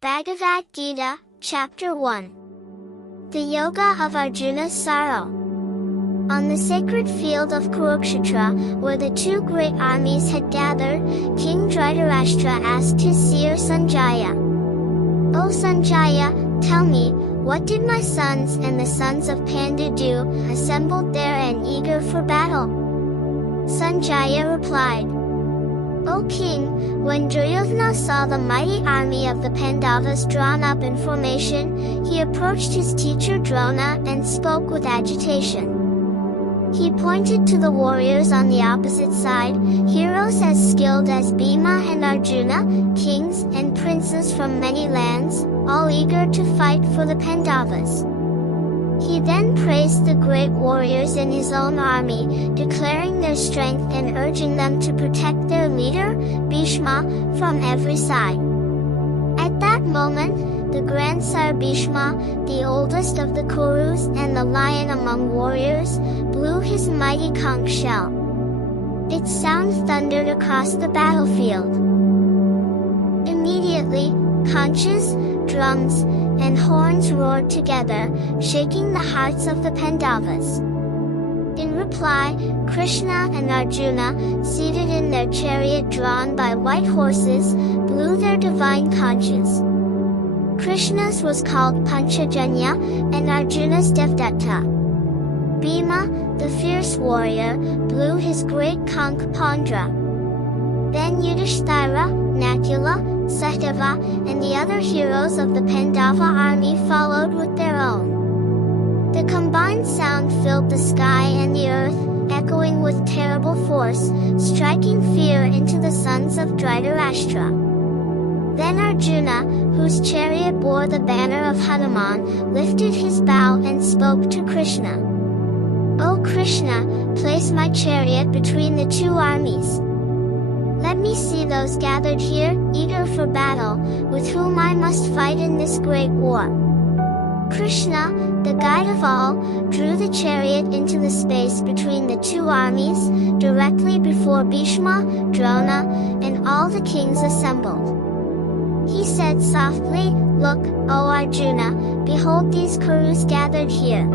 Bhagavad Gita, Chapter 1. The Yoga of Arjuna's Sorrow. On the sacred field of Kurukshetra, where the two great armies had gathered, King Dhritarashtra asked his seer Sanjaya, "O Sanjaya, tell me, what did my sons and the sons of Pandu do, assembled there and eager for battle?" Sanjaya replied, "O king, when Duryodhana saw the mighty army of the Pandavas drawn up in formation, he approached his teacher Drona and spoke with agitation. He pointed to the warriors on the opposite side, heroes as skilled as Bhima and Arjuna, kings and princes from many lands, all eager to fight for the Pandavas. He then praised the great warriors in his own army, declaring their strength and urging them to protect their leader, Bhishma, from every side. At that moment, the grandsire Bhishma, the oldest of the Kurus and the lion among warriors, blew his mighty conch shell. Its sound thundered across the battlefield. Immediately, conches, drums, and horns roared together, shaking the hearts of the Pandavas. In reply, Krishna and Arjuna, seated in their chariot drawn by white horses, blew their divine conches. Krishna's was called Panchajanya, and Arjuna's Devdatta. Bhima, the fierce warrior, blew his great conch Pandra. Then Yudhishthira, Nakula, Satyava, and the other heroes of the Pandava army followed with their own. The combined sound filled the sky and the earth, echoing with terrible force, striking fear into the sons of Dhritarashtra. Then Arjuna, whose chariot bore the banner of Hanuman, lifted his bow and spoke to Krishna. "O Krishna, place my chariot between the two armies. Let me see those gathered here, eager for battle, with whom I must fight in this great war." Krishna, the guide of all, drew the chariot into the space between the two armies, directly before Bhishma, Drona, and all the kings assembled. He said softly, "Look, O Arjuna, behold these Kurus gathered here."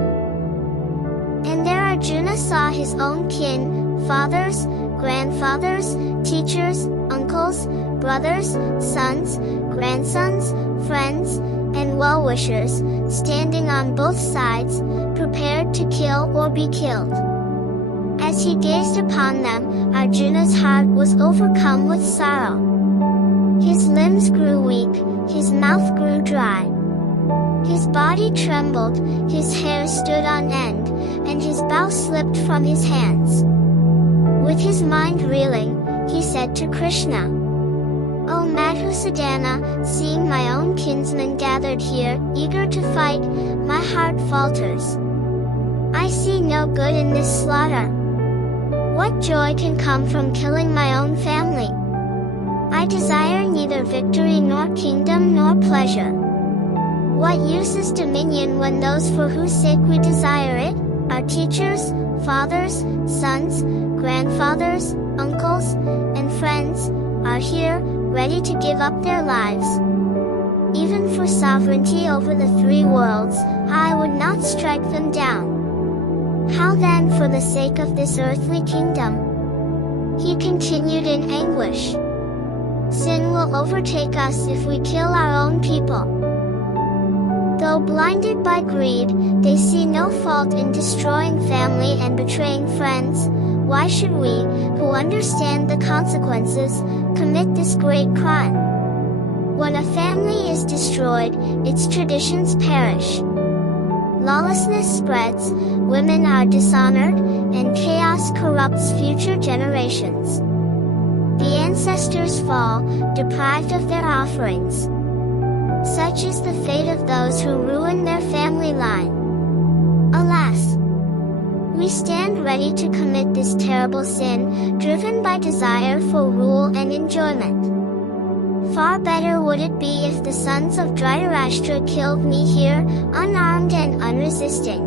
And there Arjuna saw his own kin, fathers, grandfathers, teachers, uncles, brothers, sons, grandsons, friends, and well-wishers, standing on both sides, prepared to kill or be killed. As he gazed upon them, Arjuna's heart was overcome with sorrow. His limbs grew weak, his mouth grew dry. His body trembled, his hair stood on end, and his bow slipped from his hands. With his mind reeling, he said to Krishna, "O Madhusudana, seeing my own kinsmen gathered here, eager to fight, my heart falters. I see no good in this slaughter. What joy can come from killing my own family? I desire neither victory nor kingdom nor pleasure. What use is dominion when those for whose sake we desire it, our teachers, fathers, sons, grandfathers, uncles, and friends, are here, ready to give up their lives? Even for sovereignty over the three worlds, I would not strike them down. How then for the sake of this earthly kingdom?" He continued in anguish. "Sin will overtake us if we kill our own people. Though blinded by greed, they see no fault in destroying family and betraying friends. Why should we, who understand the consequences, commit this great crime? When a family is destroyed, its traditions perish. Lawlessness spreads, women are dishonored, and chaos corrupts future generations. The ancestors fall, deprived of their offerings. Such is the fate of those who ruin their family line. Alas! We stand ready to commit this terrible sin, driven by desire for rule and enjoyment. Far better would it be if the sons of Dhritarashtra killed me here, unarmed and unresisting."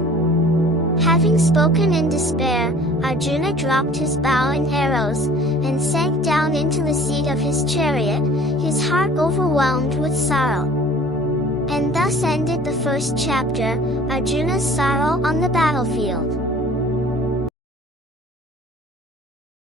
Having spoken in despair, Arjuna dropped his bow and arrows, and sank down into the seat of his chariot, his heart overwhelmed with sorrow. And thus ended the first chapter, Arjuna's sorrow on the battlefield.